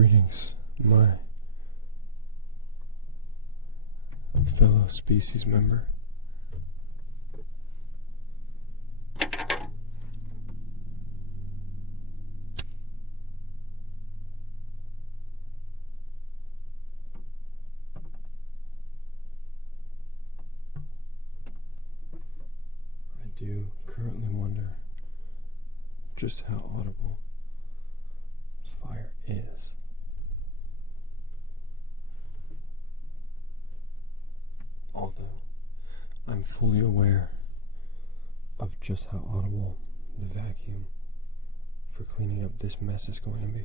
Greetings, my fellow species member. I do currently wonder just how audible this fire is. Although I'm fully aware of just how audible the vacuum for cleaning up this mess is going to be.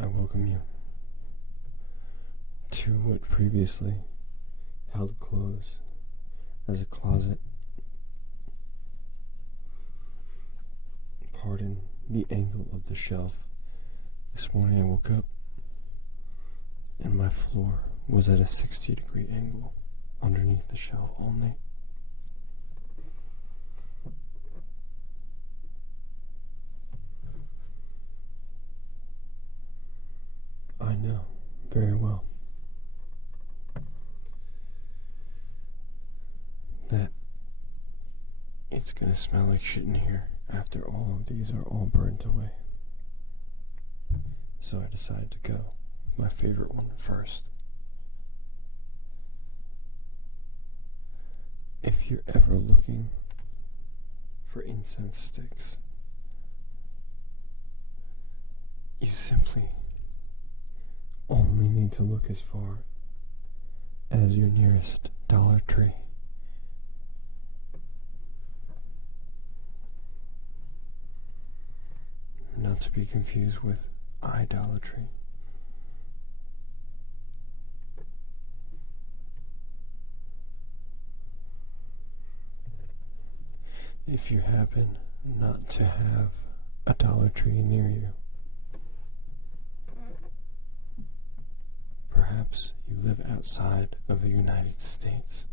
I welcome you to what previously held clothes as a closet. Pardon the angle of the shelf. This morning I woke up and my floor was at a 60-degree angle underneath the shelf only. I know very well that it's gonna smell like shit in here after all of these are all burnt away. So I decided to go with my favorite one first. If you're ever looking for incense sticks, you simply only need to look as far as your nearest Dollar Tree. Not to be confused with idolatry. If you happen not to have a Dollar Tree near you, perhaps you live outside of the United States.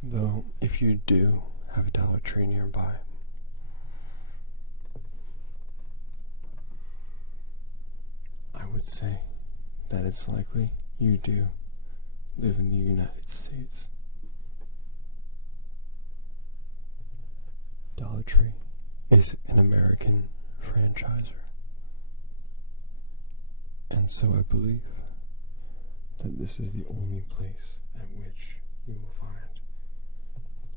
Though, if you do have a Dollar Tree nearby, I would say that it's likely you do live in the United States. Dollar Tree is an American franchiser, and so I believe that this is the only place at which you will find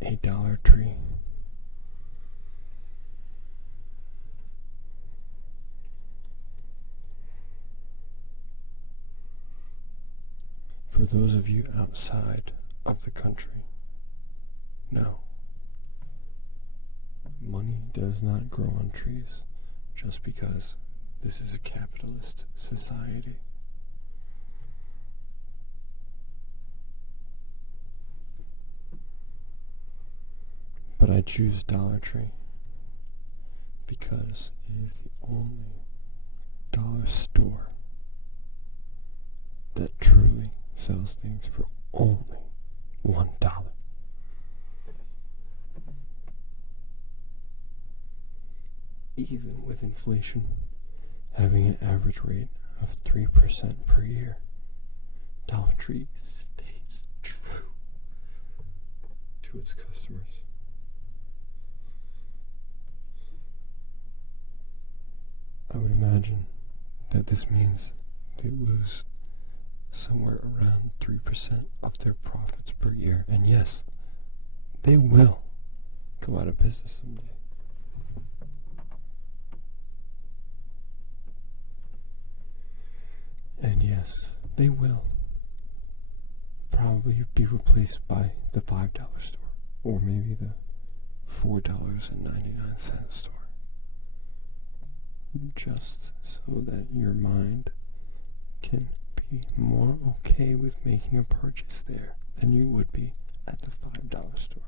a Dollar Tree. For those of you outside of the country, no. Money does not grow on trees just because this is a capitalist society. But I choose Dollar Tree because it is the only dollar store that truly sells things for only $1. Even with inflation having an average rate of 3% per year, Dollar Tree stays true to its customers. I would imagine that this means they lose somewhere around 3% of their profits per year. And yes, they will go out of business someday. And yes, they will probably be replaced by the $5 store, or maybe the $4.99 store. Just so that your mind can be more okay with making a purchase there than you would be at the $5 store.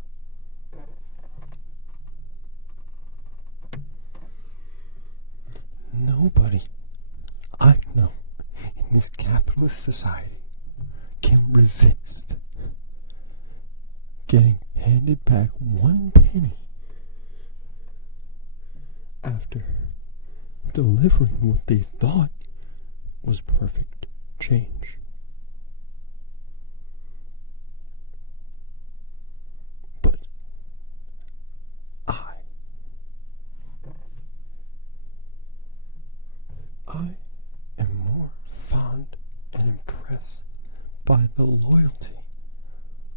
Nobody I know in this capitalist society can resist getting handed back 1 penny after delivering what they thought was perfect change. But I am more fond and impressed by the loyalty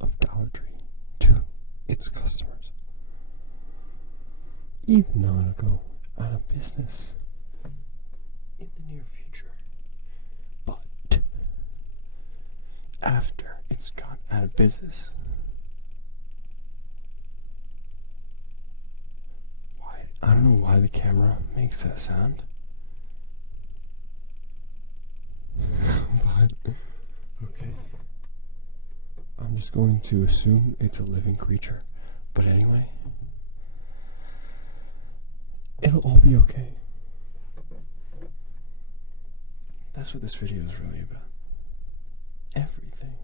of Dollar Tree to its customers. Even though it'll go out of business in the near future. But after it's gone out of business, I don't know why the camera makes that sound. But, okay. I'm just going to assume it's a living creature. But anyway, it'll all be okay. That's what this video is really about. Everything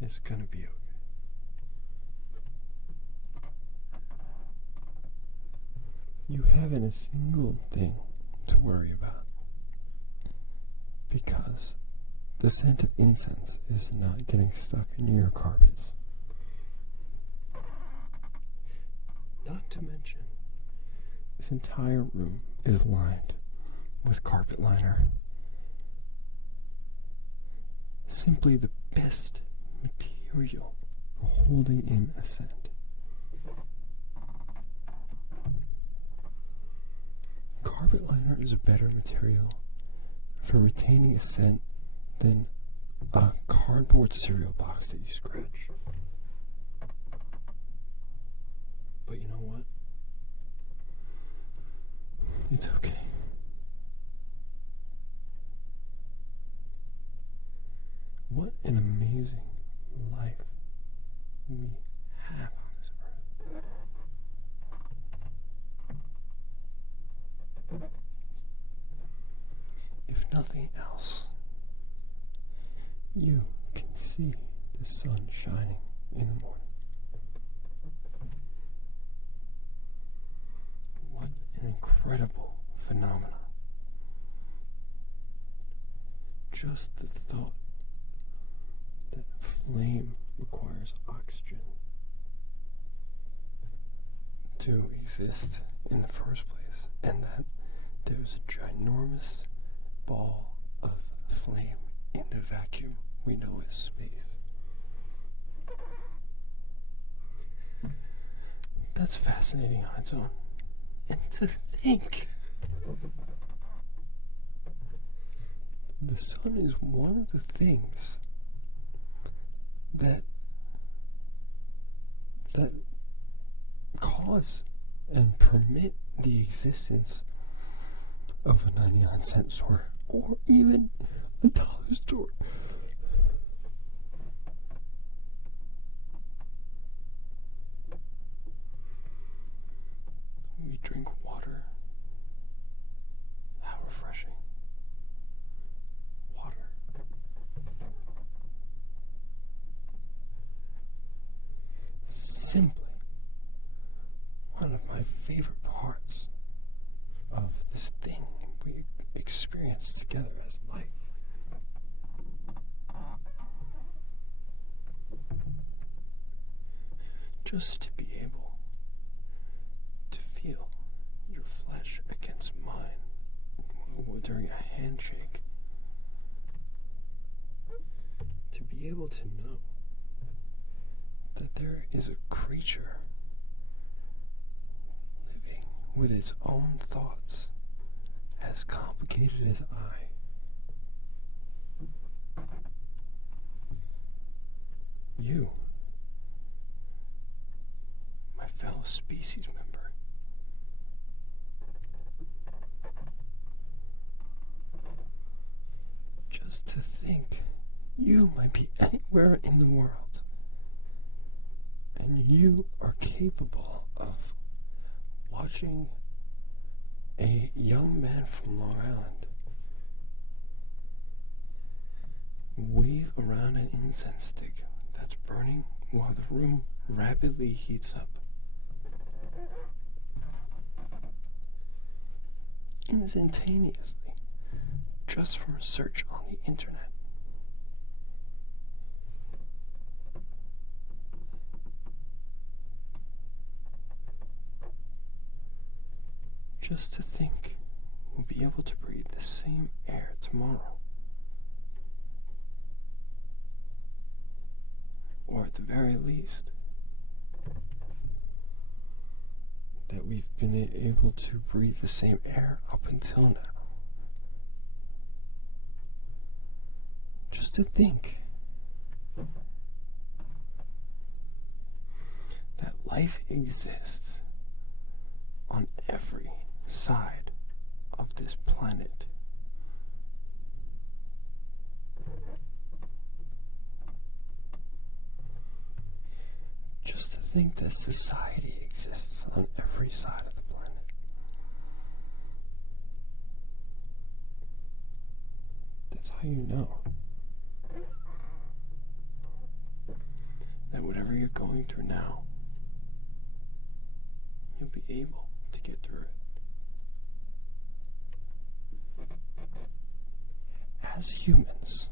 is gonna be okay. You haven't a single thing to worry about, because the scent of incense is not getting stuck into your carpets. Not to mention, this entire room is lined with carpet liner. Simply the best material for holding in a scent. Carpet liner is a better material for retaining a scent than a cardboard cereal box that you scratch. But you know what? It's okay. What an amazing life we have on this earth. If nothing else, you can see the sun shining in the morning. What an incredible phenomenon. Just the thought that flame requires oxygen to exist in the first place, and that there's a ginormous ball of flame in the vacuum we know as space. That's fascinating on its own. And to think the sun is one of the things that cause and permit the existence of a 99-cent store or even a dollar store. We drink water. How refreshing. Water. Simply one of my favorite parts of this thing we experience together as life. Just to be able to feel your flesh against mine during a handshake. To be able to know that there is a creature living with its own thoughts as complicated as I. You, my fellow species member. Just to think you might be anywhere in the world you are capable of watching a young man from Long Island wave around an incense stick that's burning while the room rapidly heats up. Instantaneously, just from a search on the internet. Just to think we'll be able to breathe the same air tomorrow. Or at the very least, that we've been able to breathe the same air up until now. Just to think that life exists on every side of this planet. Just to think that society exists on every side of the planet. That's how you know that whatever you're going through now, you'll be able to get through it. As humans,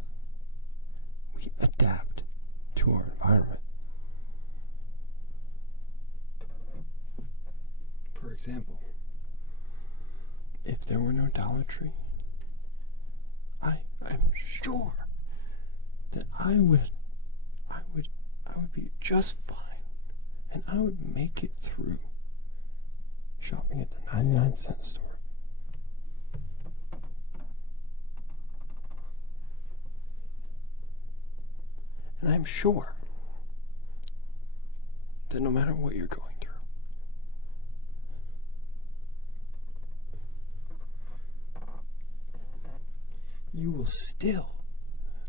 we adapt to our environment. For example, if there were no Dollar Tree, I'm sure that I would be just fine, and I would make it through shopping at the 99-cent store. And I'm sure that no matter what you're going through, you will still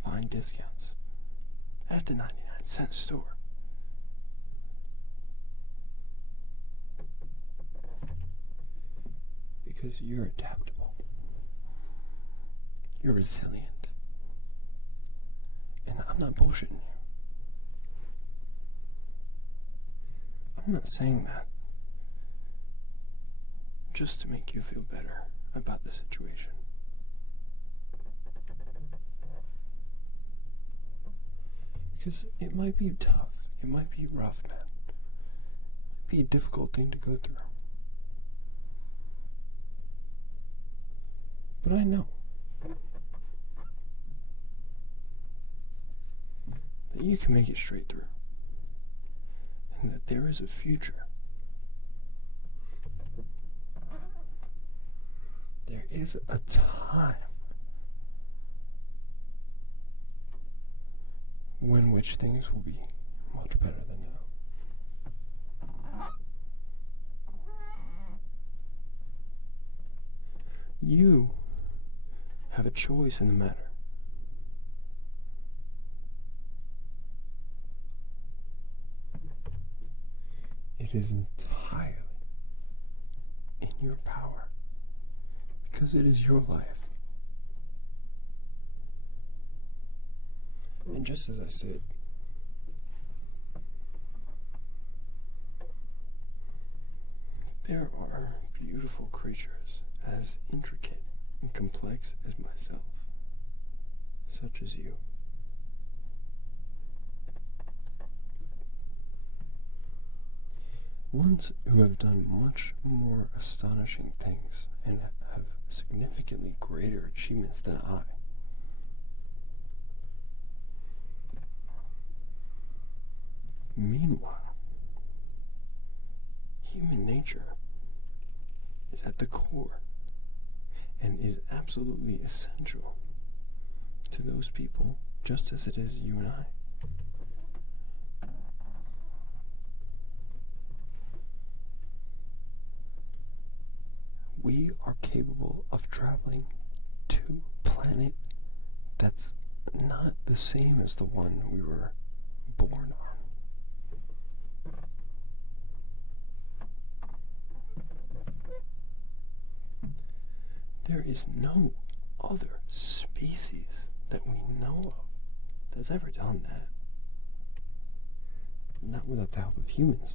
find discounts at the 99-cent store. Because you're adaptable. You're resilient. And I'm not bullshitting you. I'm not saying that just to make you feel better about the situation. Because it might be tough. It might be rough, man. It might be a difficult thing to go through. But I know that you can make it straight through. And that there is a future. There is a time when which things will be much better than now. You have a choice in the matter. It is entirely in your power because it is your life. And just as I said, there are beautiful creatures as intricate and complex as myself, such as you. Ones who have done much more astonishing things and have significantly greater achievements than I. Meanwhile, human nature is at the core and is absolutely essential to those people just as it is you and I. We are capable of traveling to a planet that's not the same as the one we were born on. there is no other species that we know of that's ever done that. Not without the help of humans.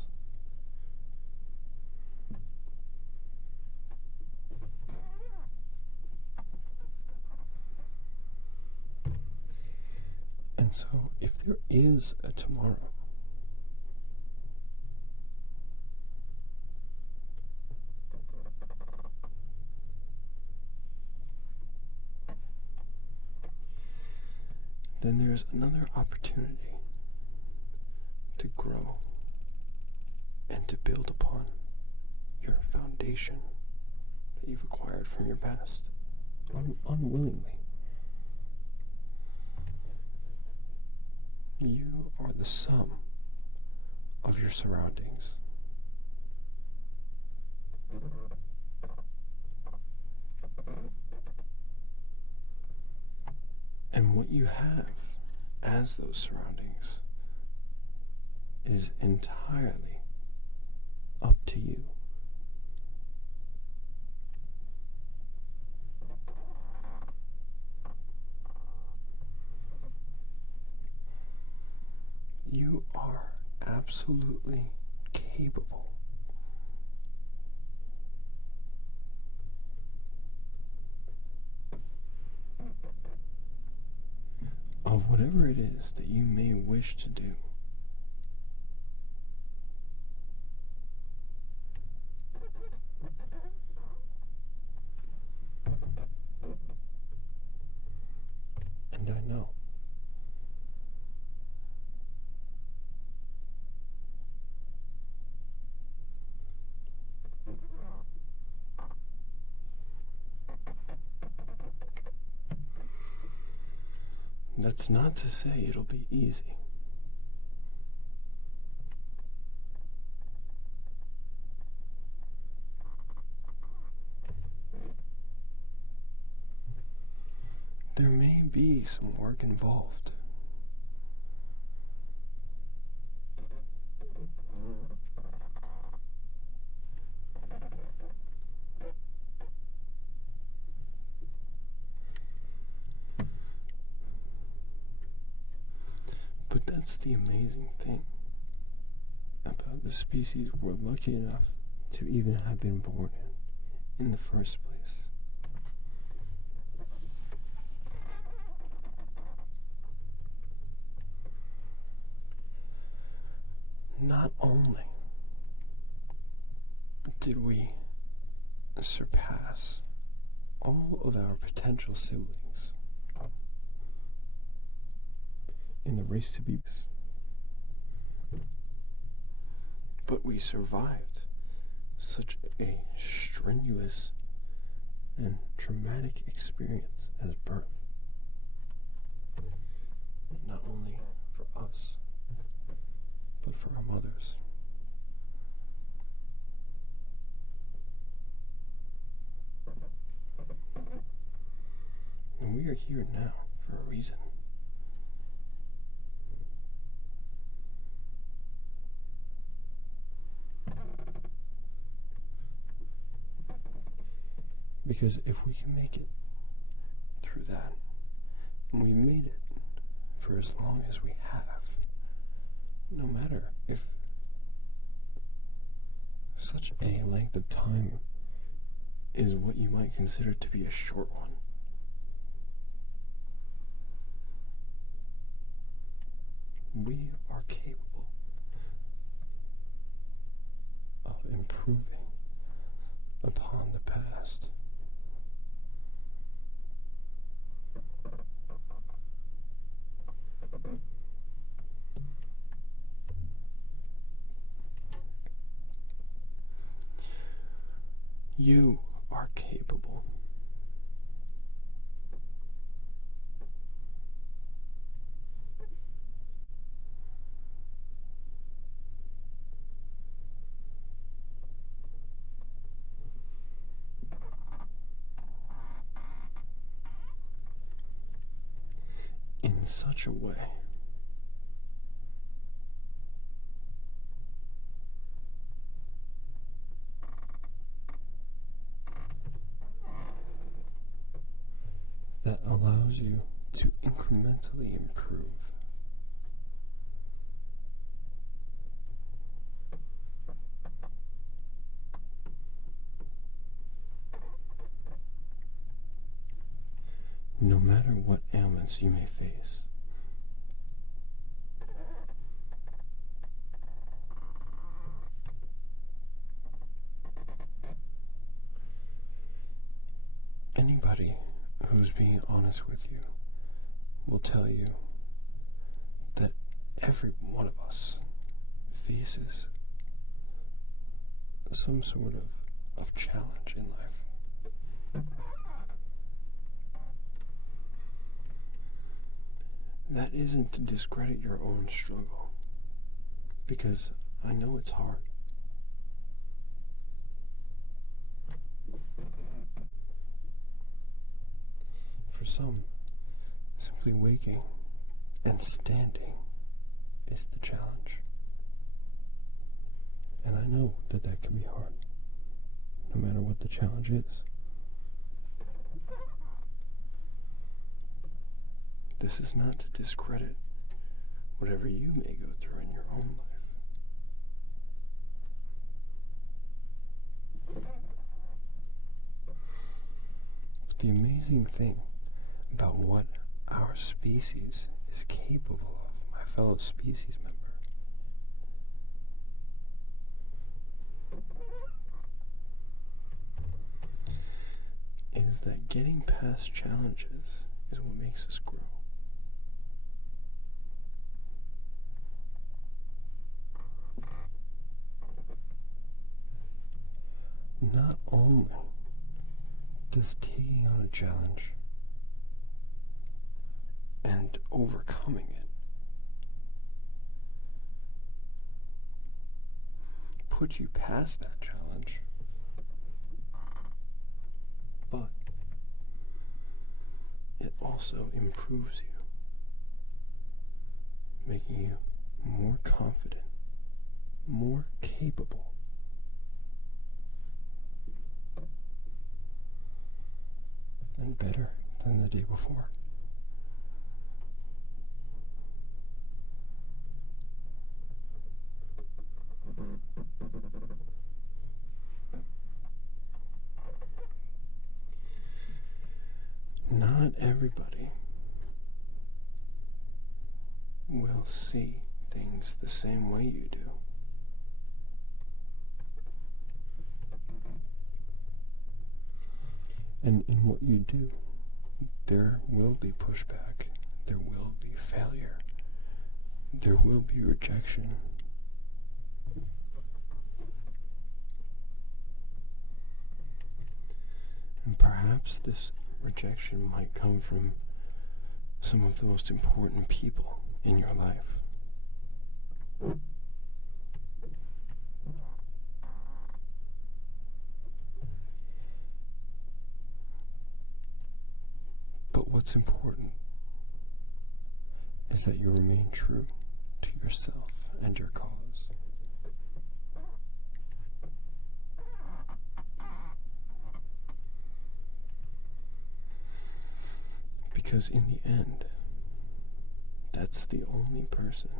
And so, if there is a tomorrow, then there's another opportunity to grow and to build upon your foundation that you've acquired from your past unwillingly. You are the sum of your surroundings. And what you have as those surroundings is entirely up to you. You are absolutely capable of whatever it is that you may wish to do. And I know that's not to say it'll be easy. There may be some work involved. But that's the amazing thing about the species we're lucky enough to even have been born in the first place. Not only did we surpass all of our potential siblings in the race to be, but we survived such a strenuous and traumatic experience as birth. Not only for us, but for our mothers. And we are here now for a reason. Because if we can make it through that, and we made it for as long as we have, no matter if such a length of time is what you might consider to be a short one, we are capable of improving upon the past. You are capable. In such a way allows you to incrementally improve. No matter what ailments you may face, anybody who's being honest with you will tell you that every one of us faces some sort of challenge in life. That isn't to discredit your own struggle, because I know it's hard. For some, simply waking and standing is the challenge. And I know that that can be hard, no matter what the challenge is. This is not to discredit whatever you may go through in your own life. The amazing thing about what our species is capable of, my fellow species member, is that getting past challenges is what makes us grow. Not only does taking on a challenge and overcoming it put you past that challenge, but it also improves you, making you more confident, more capable, and better than the day before. Not everybody will see things the same way you do. And in what you do, there will be pushback, there will be failure, there will be rejection. And perhaps this rejection might come from some of the most important people in your life. But what's important is that you remain true to yourself and your cause. Because in the end, that's the only person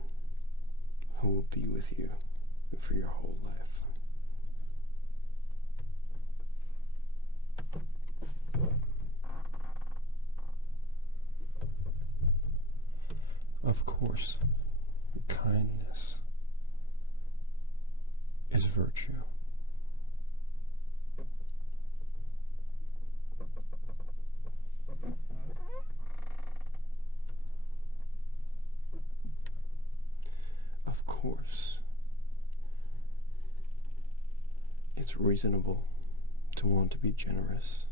who will be with you for your whole life. Of course, kindness is virtue. Of course, it's reasonable to want to be generous.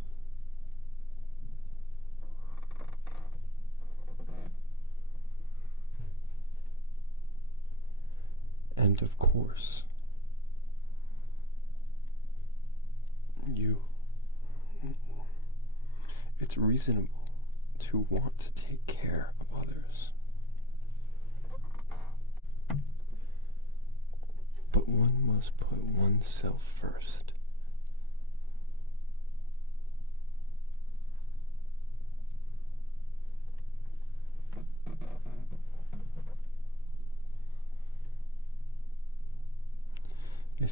And of course, it's reasonable to want to take care of others. But one must put oneself first.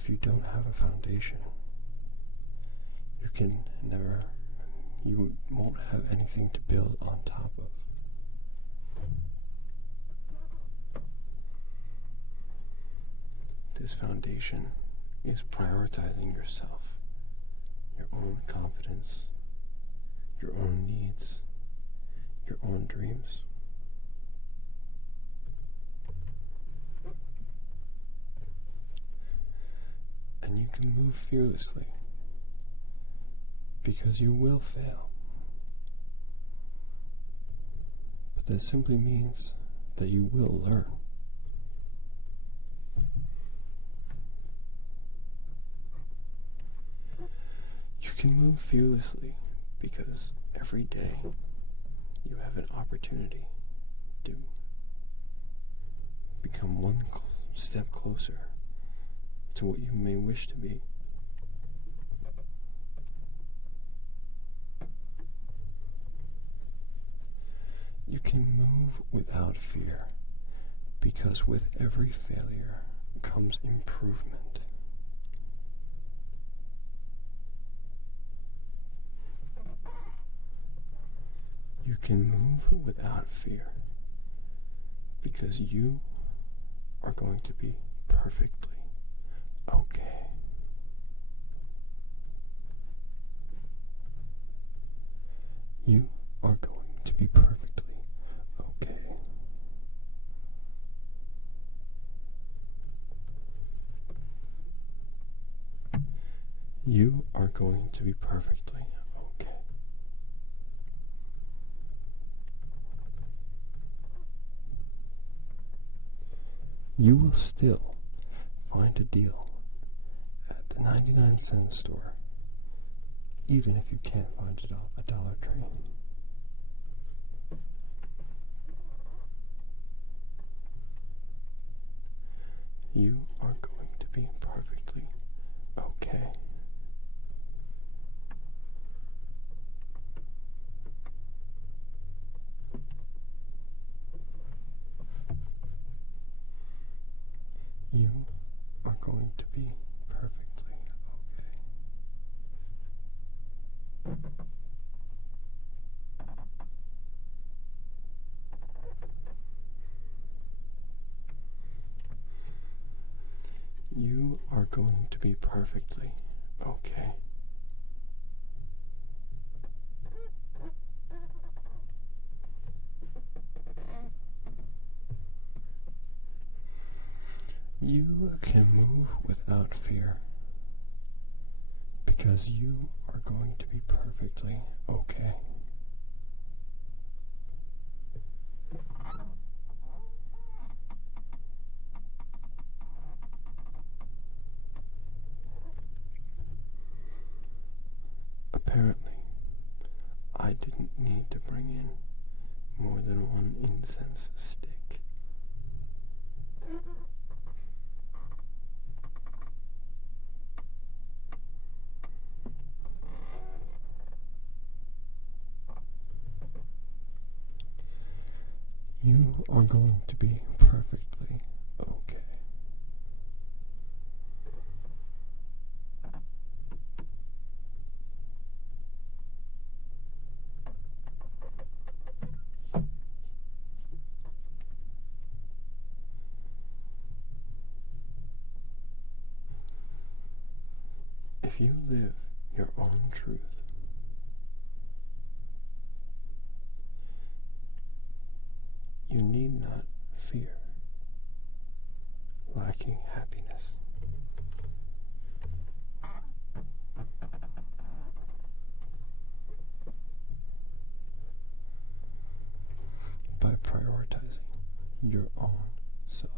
if you don't have a foundation, you won't have anything to build on top of. This foundation is prioritizing yourself, your own confidence, your own needs, your own dreams. And you can move fearlessly because you will fail. But that simply means that you will learn. You can move fearlessly because every day you have an opportunity to become one step closer to what you may wish to be. You can move without fear because with every failure comes improvement. You can move without fear because you are going to be perfectly okay. You are going to be perfectly okay. You are going to be perfectly okay. You will still find a deal at the 99-cent store, even if you can't find it off a Dollar Tree. You are going to be perfectly okay. You are going to be perfectly okay. You are going to be perfectly okay. You can move without fear because you are going to be perfectly okay. Apparently, I didn't need to bring in more than one incense stick. You are going to be perfectly okay. If you live your own truth, you need not fear lacking happiness. By prioritizing your own self.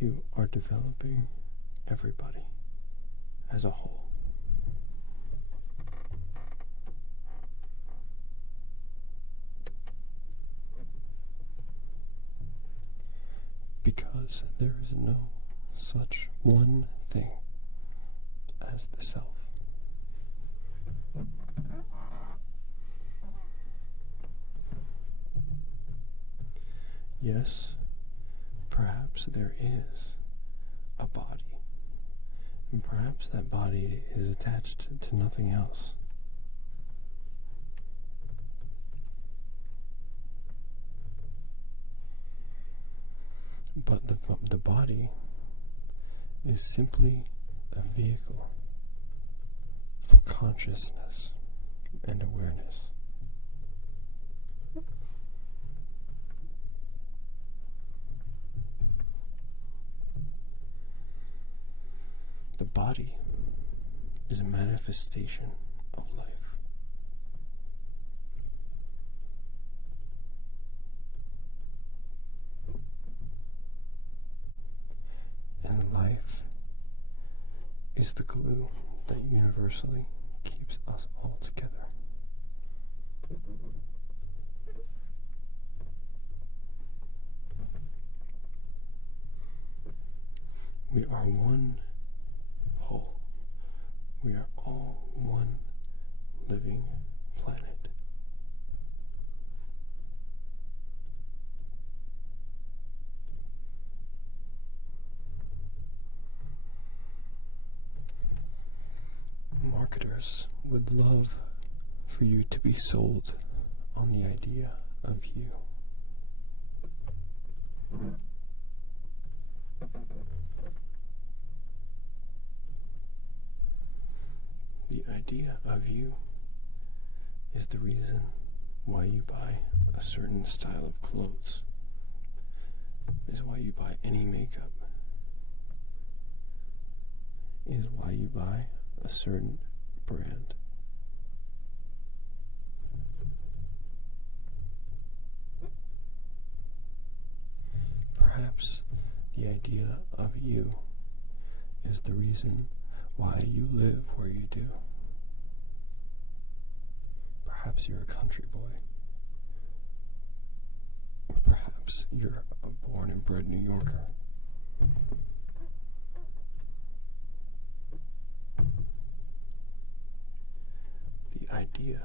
You are developing everybody as a whole. Because there is no such one thing as the self. Yes, perhaps there is a body, and perhaps that body is attached to nothing else. But the body is simply a vehicle for consciousness and awareness. The body is a manifestation of life. And life is the glue that universally keeps us all together. We are one whole. We are all one living planet. Marketers would love for you to be sold on the idea of you. The idea of you is the reason why you buy a certain style of clothes, is why you buy any makeup, is why you buy a certain brand. Perhaps the idea of you is the reason why you live where you do. Perhaps you're a country boy. Or perhaps you're a born and bred New Yorker. The idea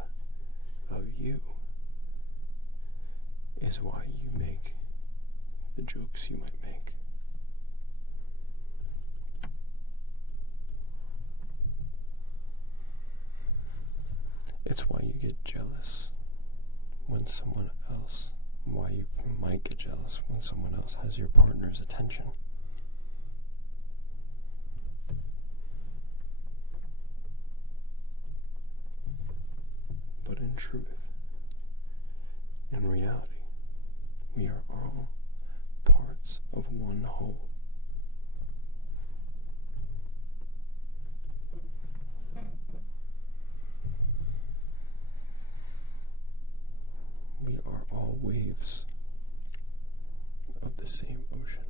of you is why you make the jokes you might make. It's why you get jealous when someone else, why you might get jealous when someone else has your partner's attention. But in truth, in reality, we are all parts of one whole. We are all waves of the same ocean.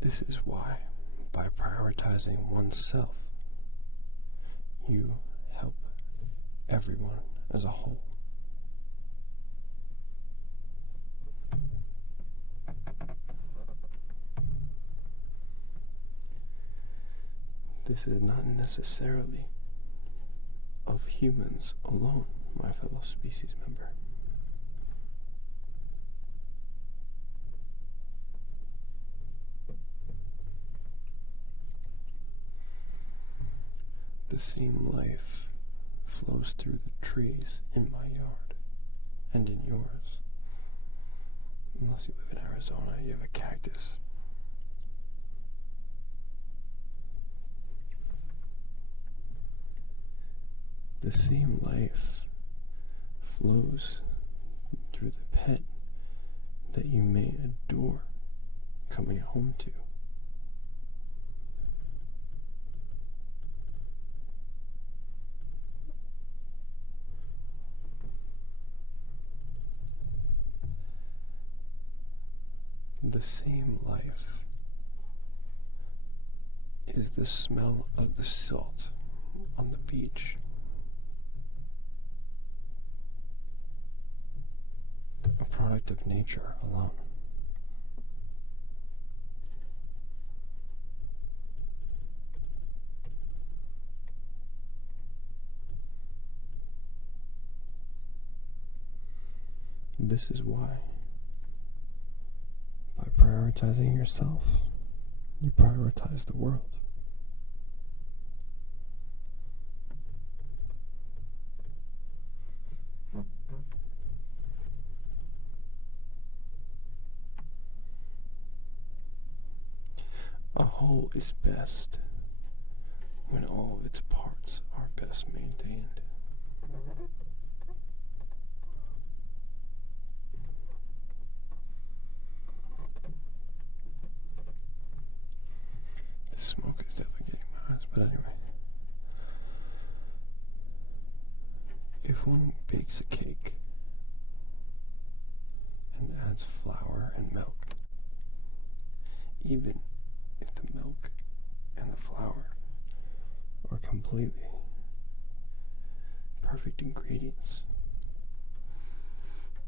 This is why, by prioritizing oneself, you help everyone as a whole. This is not necessarily of humans alone, my fellow species member. The same life flows through the trees in my yard and in yours. Unless you live in Arizona, you have a cactus. The same life flows through the pet that you may adore coming home to. the same life is the smell of the salt on the beach. A product of nature alone. This is why, by prioritizing yourself, you prioritize the world. A whole is best when all of its parts are best maintained. The smoke is definitely getting my eyes, but anyway. If one bakes a cake and adds flour and milk, even if the milk and the flour are completely perfect ingredients,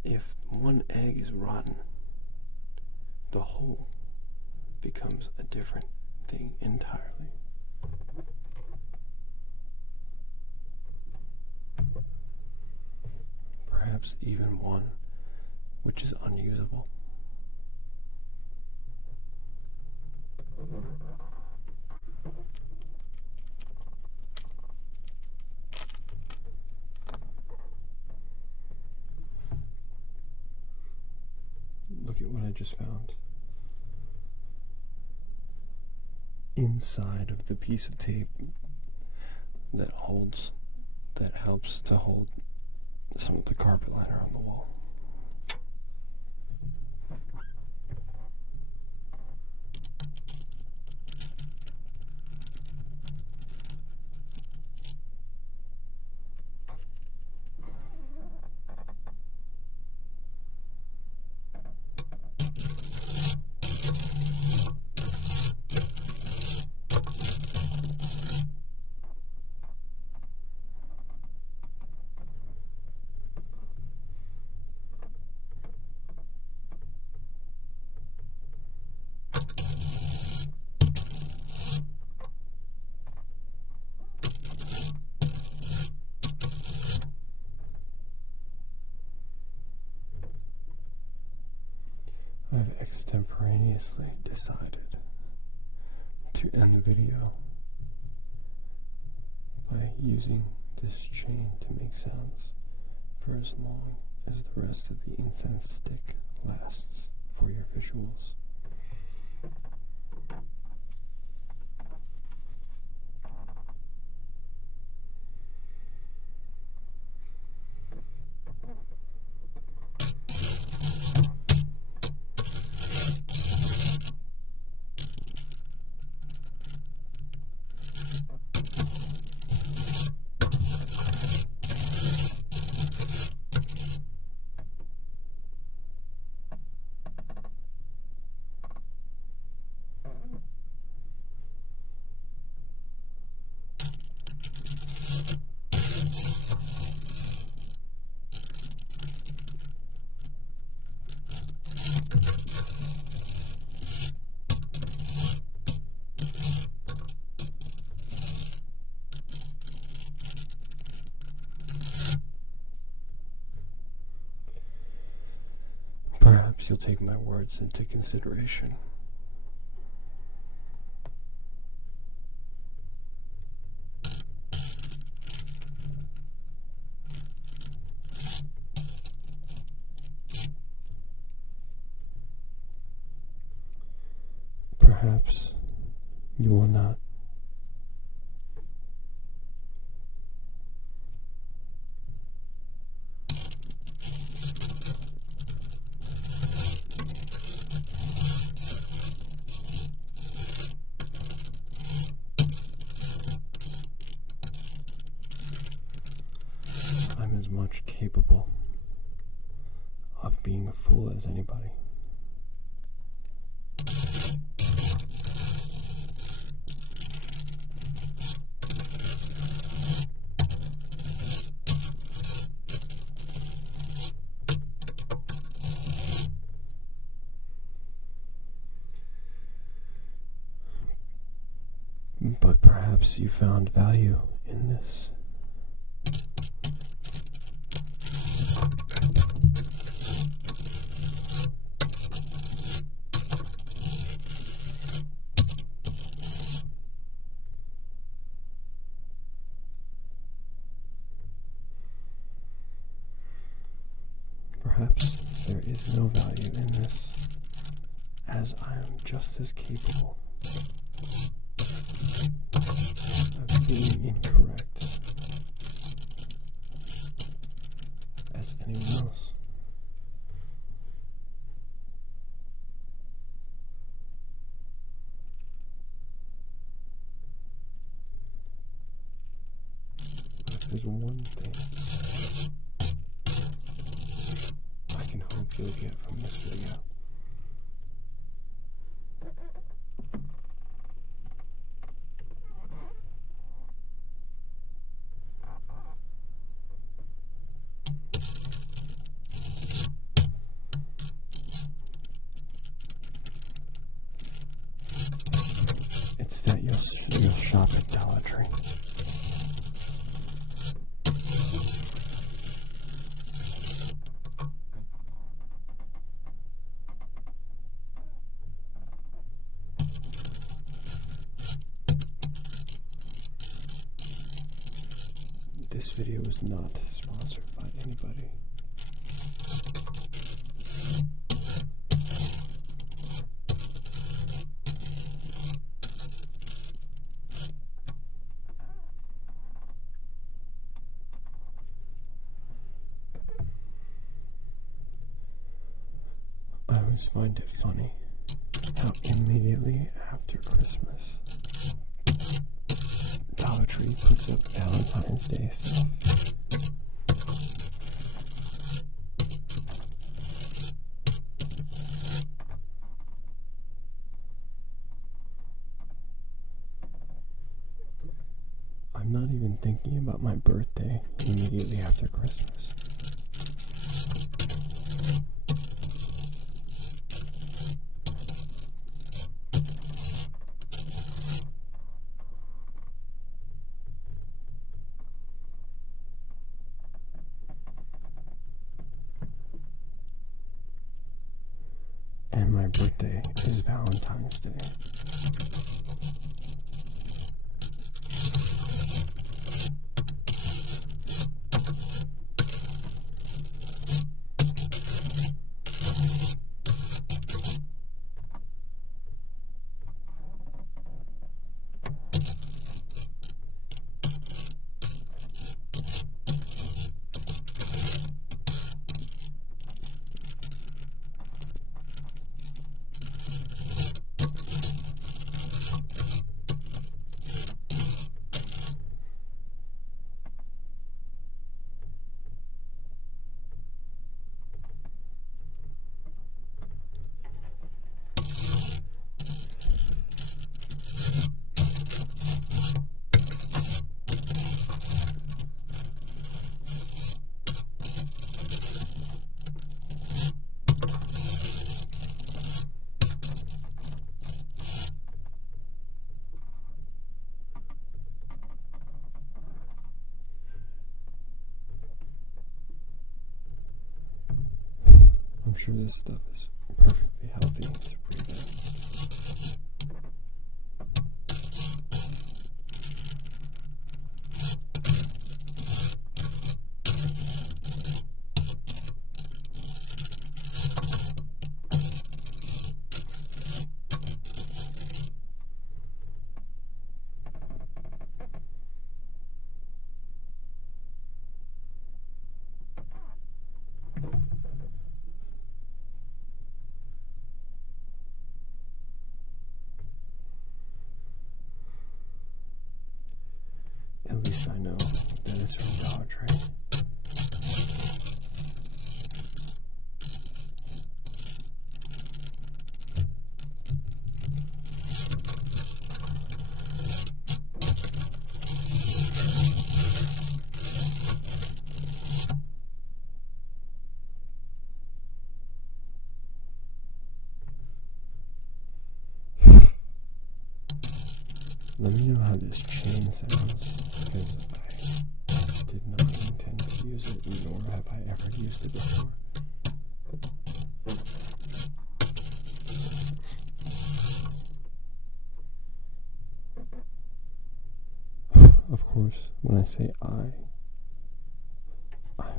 if one egg is rotten, the whole becomes a different thing entirely. Perhaps even one which is unusable. Look at what I just found. Inside of the piece of tape that helps to hold some of the carpet liner on the wall. I've extemporaneously decided to end the video by using this chain to make sounds for as long as the rest of the incense stick lasts for your visuals. Perhaps you'll take my words into consideration. Perhaps you will not. I'm as much capable of being a fool as anybody. Perhaps you found value in this. Perhaps there is no value in this, as I am just as capable of being incorrect as anyone else. But if there's one thing I can hope you'll get from this video, it's that you'll shop at Dollar Tree. This video was not sponsored by anybody. I always find it funny how immediately after Christmas, Dollar Tree puts up Valentine's Day stuff. I'm not even thinking about my birthday immediately after Christmas. And my birthday is Valentine's Day. I'm sure this stuff is perfectly healthy to breathe in. At least I know that it's from Dollar Tree. Let me know how this chain sounds, because I did not intend to use it, nor have I ever used it before. Of course, when I say I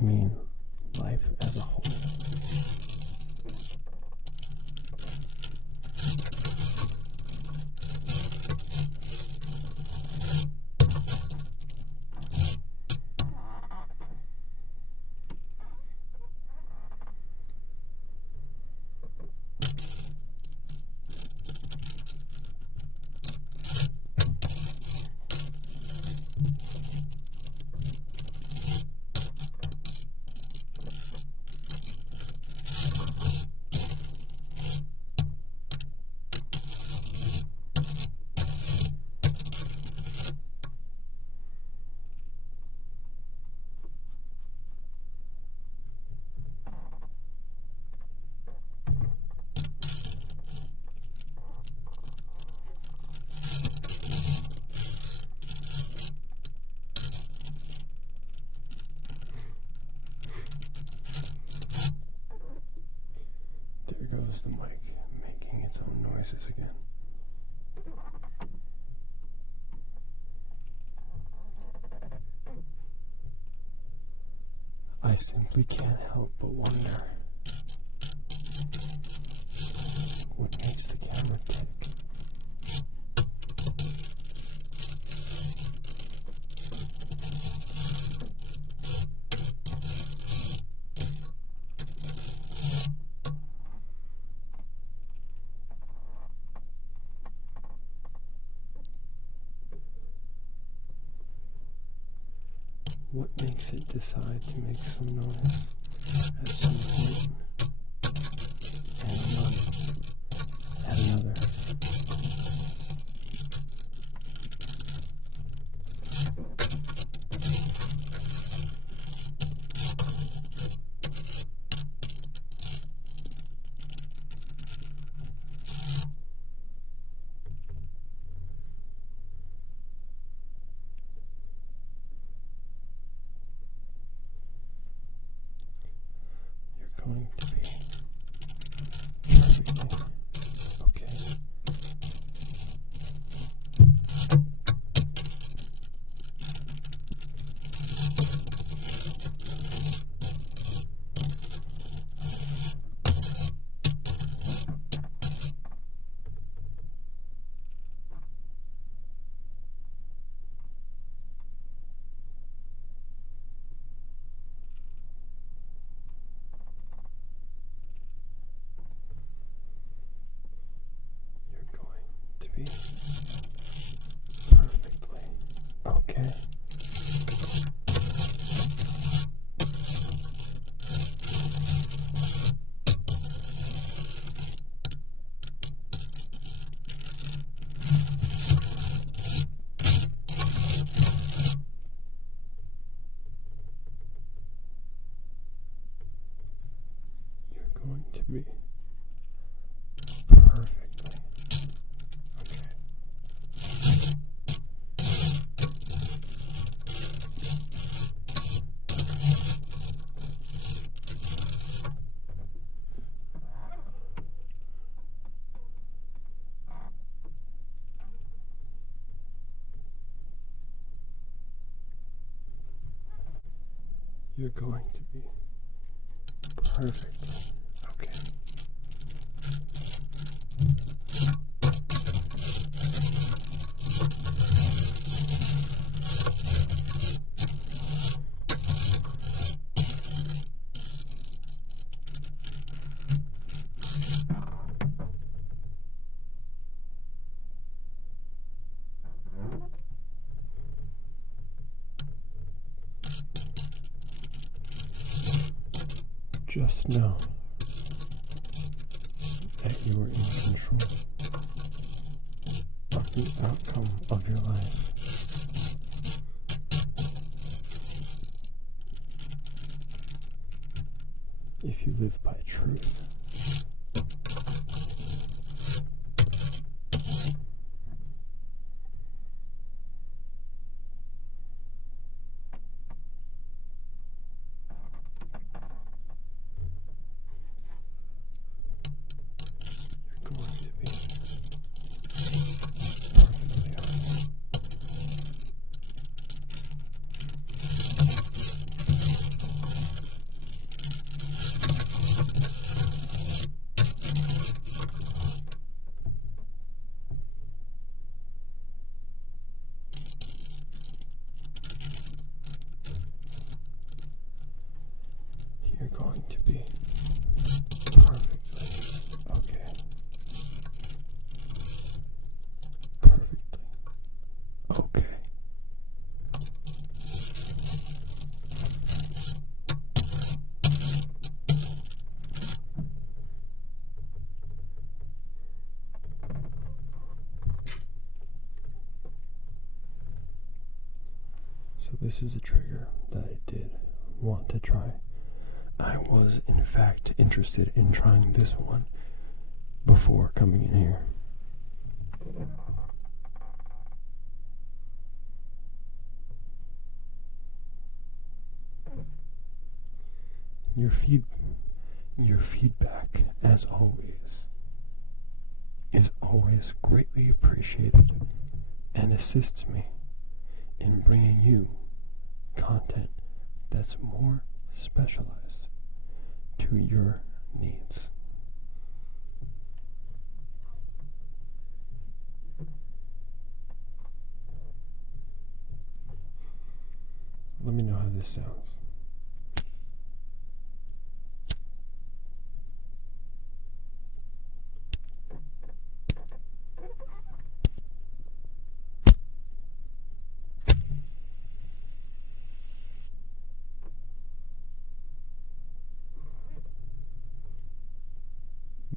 mean life as a whole. There goes the mic, making its own noises again. I simply can't help but wonder what makes the camera tick. What makes it decide to make some noise at some point and none at another? Going to be perfectly okay. To be perfectly okay. You're going to be perfectly okay. You're going to be perfectly okay. Just know that you are in control of the outcome of your life. If you live by truth. So this is a trigger that I did want to try. I was, in fact, interested in trying this one before coming in here. Your feedback, as always, is always greatly appreciated and assists me in bringing you content that's more specialized to your needs. Let me know how this sounds.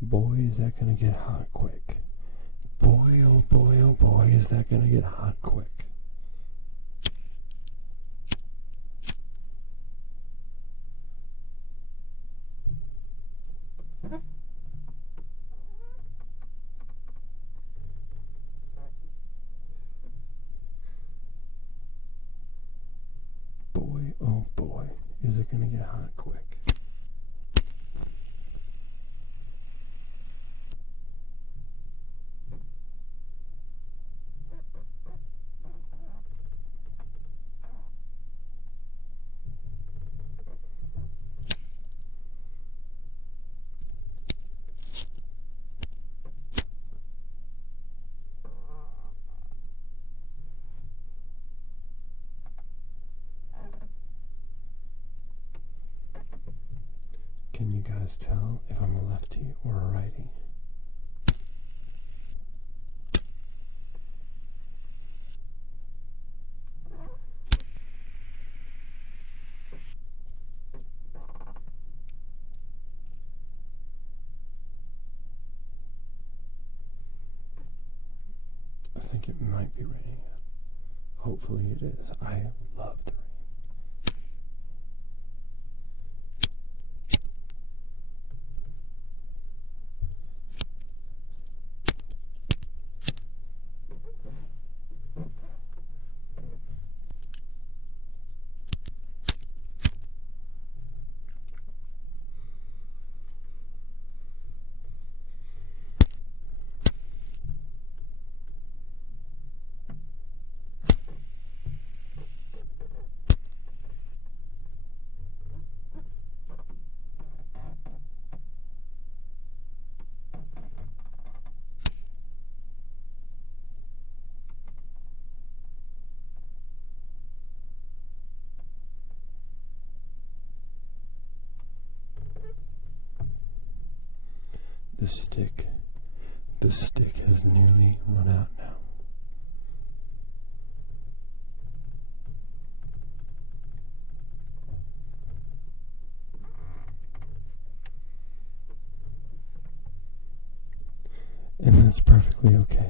Boy, is that gonna get hot quick. Boy, oh boy, is that gonna get hot quick. Boy, oh boy, is it gonna get hot quick. Can you guys tell if I'm a lefty or a righty? I think it might be raining. Hopefully it is. I love the rain. The stick has nearly run out now. And that's perfectly okay.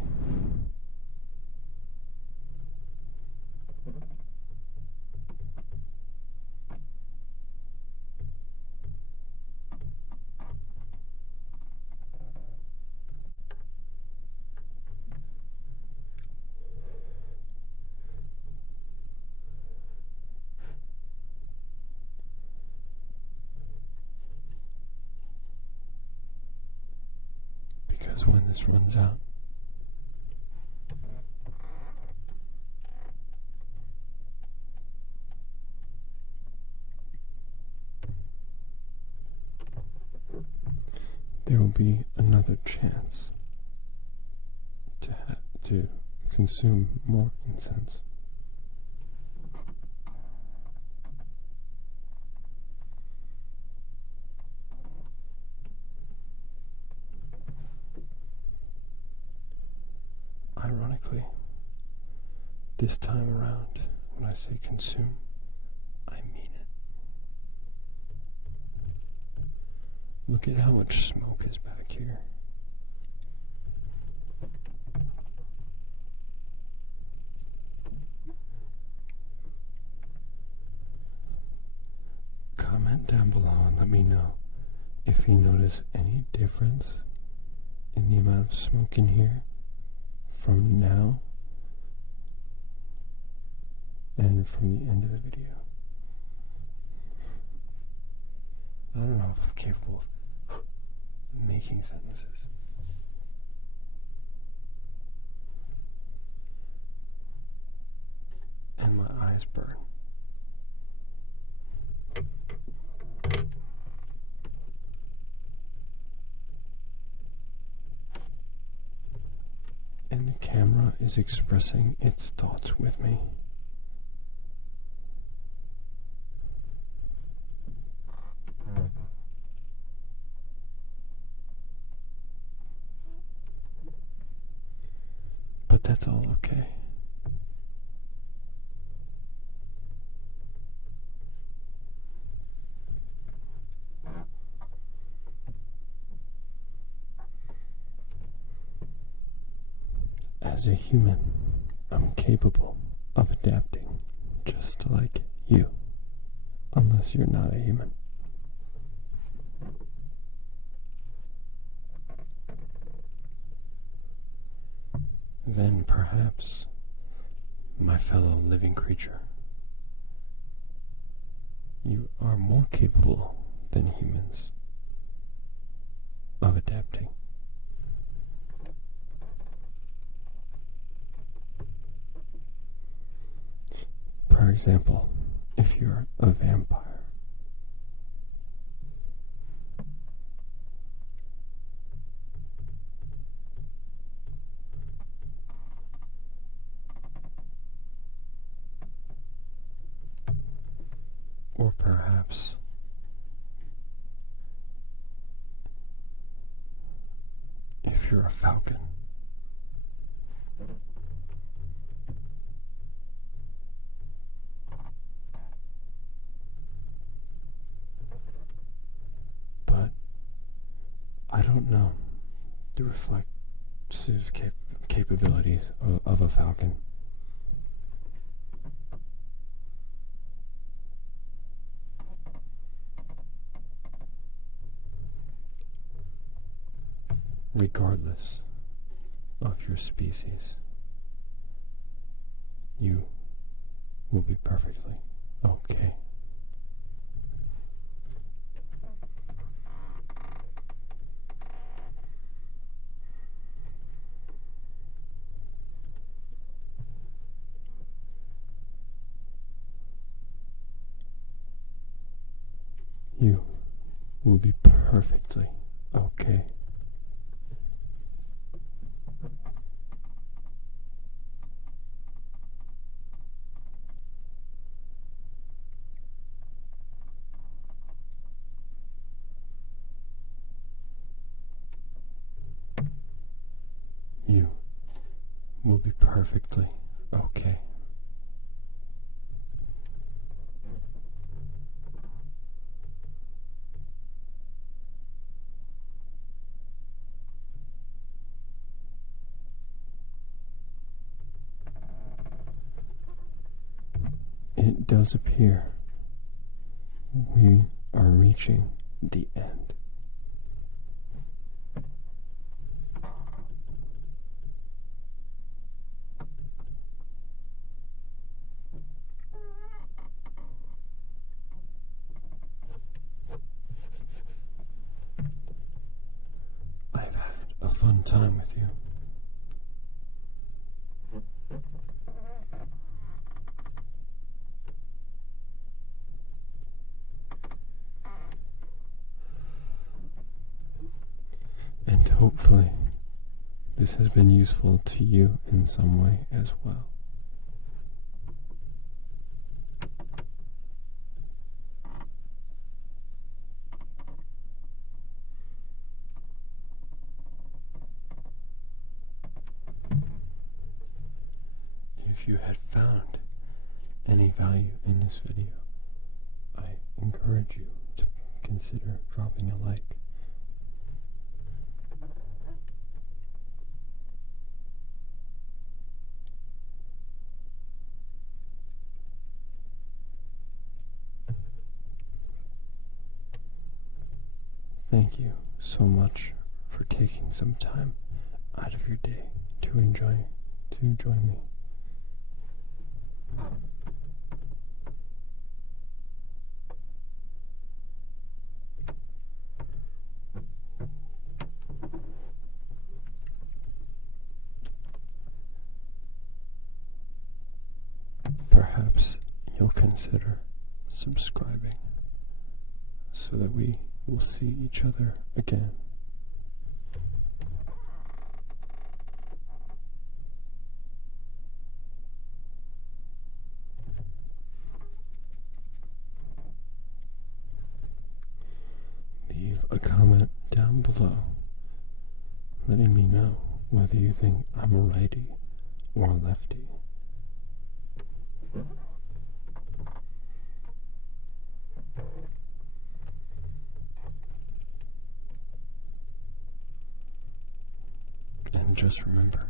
Because when this runs out, there will be another chance to consume more incense. Ironically, this time around, when I say consume, I mean it. Look at how much smoke is back here. comment down below and let me know if you notice any difference in the amount of smoke in here from now and from the end of the video. I don't know if I'm capable of making sentences. And my eyes burn. And the camera is expressing its thoughts with me. But that's all okay. As a human, I'm capable of adapting, just like you, unless you're not a human. Then perhaps, my fellow living creature, you are more capable than humans of adapting. For example, if you're a vampire, or perhaps if you're a falcon, but I don't know the reflexive capabilities of a falcon. Regardless of your species, you will be perfectly okay. You will be perfectly okay. You will be perfectly okay. It does appear we are reaching the end. I've had a fun time with you. And hopefully, this has been useful to you in some way as well. If you had found any value in this video, I encourage you to consider dropping a like. thank you so much for taking some time out of your day to join me. Perhaps you'll consider subscribing so that we will see each other again. Leave a comment down below letting me know whether you think I'm a righty or a lefty. And just remember,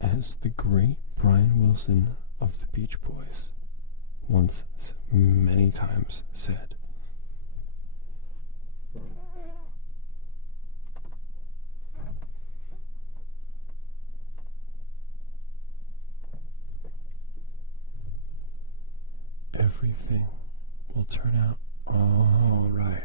as the great Brian Wilson of the Beach Boys once many times said, everything will turn out all right.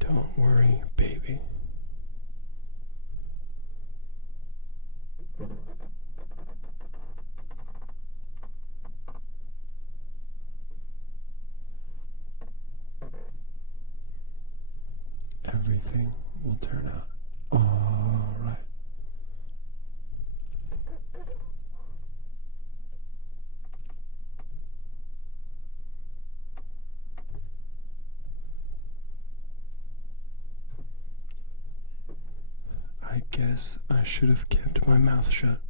Don't worry, baby. Everything will turn out all right. I guess I should have kept my mouth shut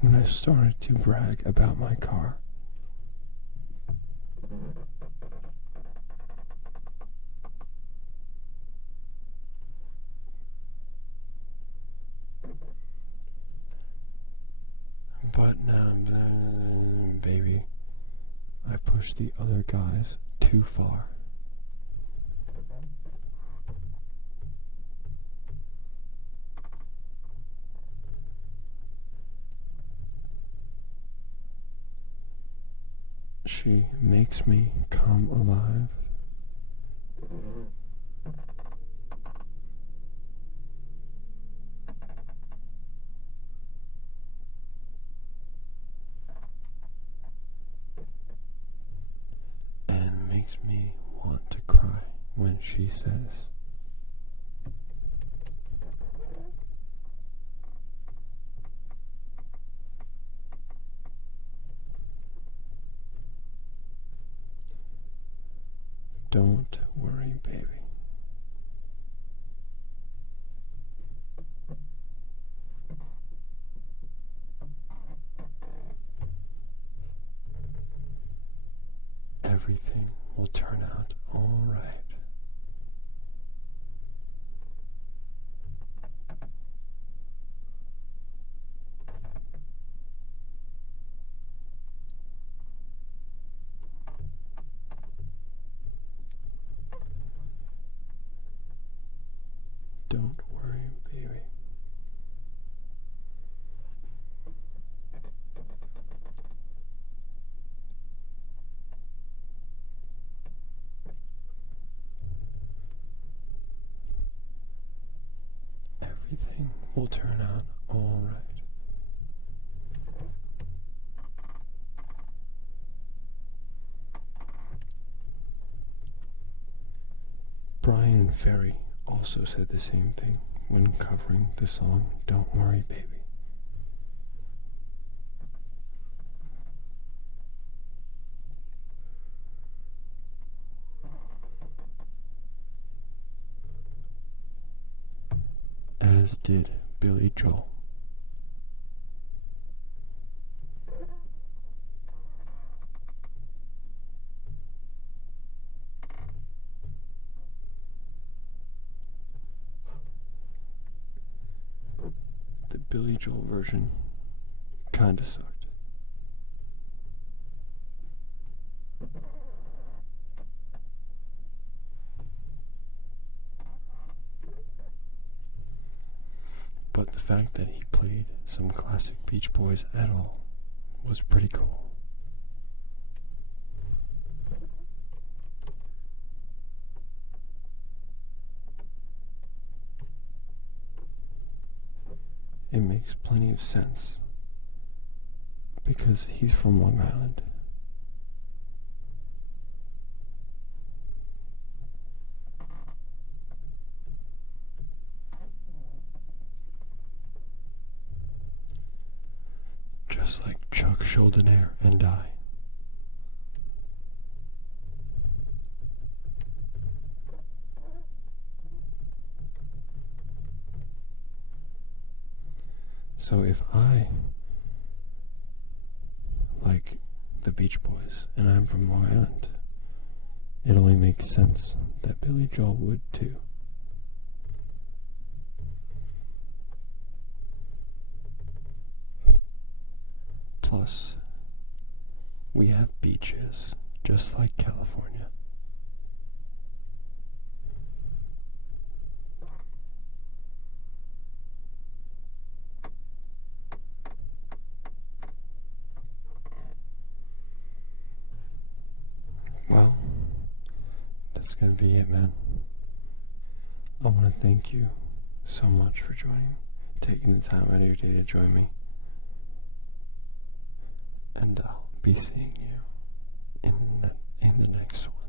when I started to brag about my car. But now, baby, I pushed the other guys too far. She makes me come alive. And makes me want to cry when she says, "Don't worry, baby." Everything will turn out all right. Don't worry, baby. Everything will turn out all right. Brian Ferry also said the same thing when covering the song "Don't Worry, Baby." as did Billy Joel. The Billy Joel version kinda sucked. But the fact that he played some classic Beach Boys at all was pretty cool. It makes plenty of sense because he's from Long Island. Just like Chuck Schuldiner and I. So if I like the Beach Boys and I'm from Long Island, it only makes sense that Billy Joel would too. Plus, we have beaches just like California. Well, that's gonna be it, man. I want to thank you so much for taking the time out of your day to join me. And I'll be seeing you in the next one.